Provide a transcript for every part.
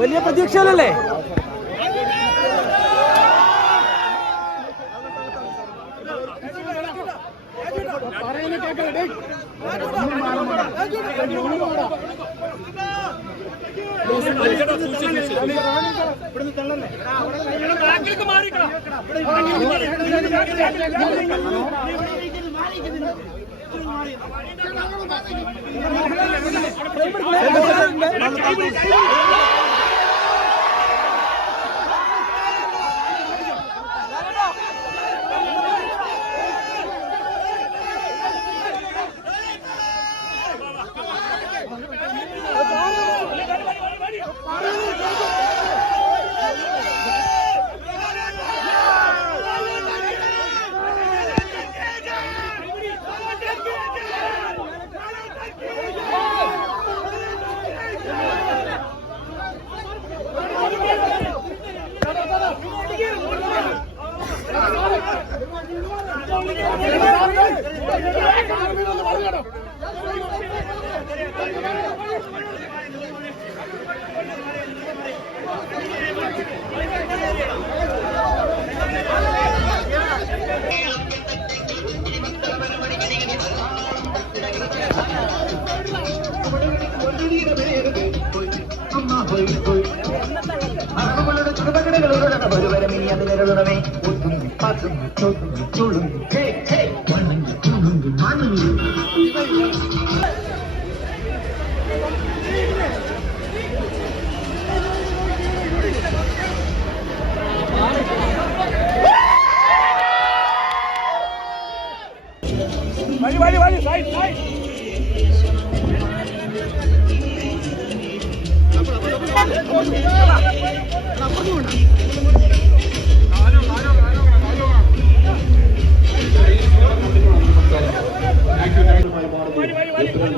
വലിയ പ്രതീക്ഷകളല്ലേ?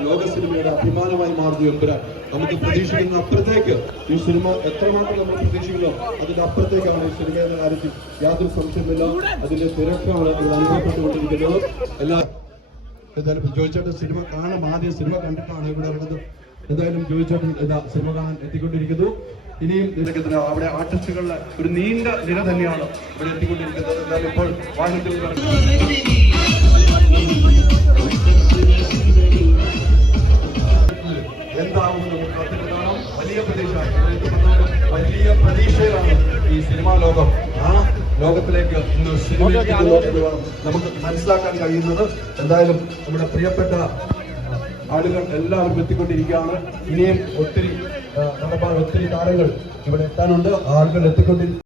ലോക സിനിമയുടെ അഭിമാനമായി മാറുന്നു എമ്പുരാൻ. നമുക്ക് പ്രതീക്ഷിക്കുന്ന അപ്പുറത്തേക്ക് ഈ സിനിമ എത്രമാത്രം നമ്മൾ പ്രതീക്ഷിക്കുന്നോ അതിന്റെ അപ്പുറത്തേക്കാണ് ഈ സിനിമയുടെ കാര്യത്തിൽ യാതൊരു സംശയമില്ല. അതിന്റെ തിരക്കാണ് ഇവിടെ അനുഭവപ്പെട്ടുകൊണ്ടിരിക്കുന്നത്. എന്തായാലും ജോയിച്ചേട്ടൻ സിനിമ കാണാൻ ആദ്യം സിനിമ കണ്ടിട്ടാണ് ഇവിടെ ഉള്ളത്. എന്തായാലും ജോയിച്ചേട്ടൻ സിനിമ കാണാൻ എത്തിക്കൊണ്ടിരിക്കുന്നു. ഇനിയും നിരക്കത്തിന് അവിടെ ആർട്ടിസ്റ്റുകളുടെ ഒരു നീണ്ട നിര തന്നെയാണ് ഇവിടെ എത്തിക്കൊണ്ടിരിക്കുന്നത്. എന്തായാലും ഇപ്പോൾ വാഹനത്തിൽ എന്താവുമെന്ന് നമുക്ക് കാത്തിട്ട് കാണാം. വലിയ പ്രതീക്ഷ, വലിയ പ്രതീക്ഷയിലാണ് ഈ സിനിമാ ലോകം. ആ ലോകത്തിലേക്ക് ഇന്ന് സിനിമ നമുക്ക് മനസ്സിലാക്കാൻ കഴിയുന്നത്. എന്തായാലും നമ്മുടെ പ്രിയപ്പെട്ട ആളുകൾ എല്ലാവരും എത്തിക്കൊണ്ടിരിക്കുകയാണ്. ഇനിയും ഒത്തിരി താരങ്ങൾ ഇവിടെ എത്താനുണ്ട്. ആളുകൾ എത്തിക്കൊണ്ടിരിക്കും.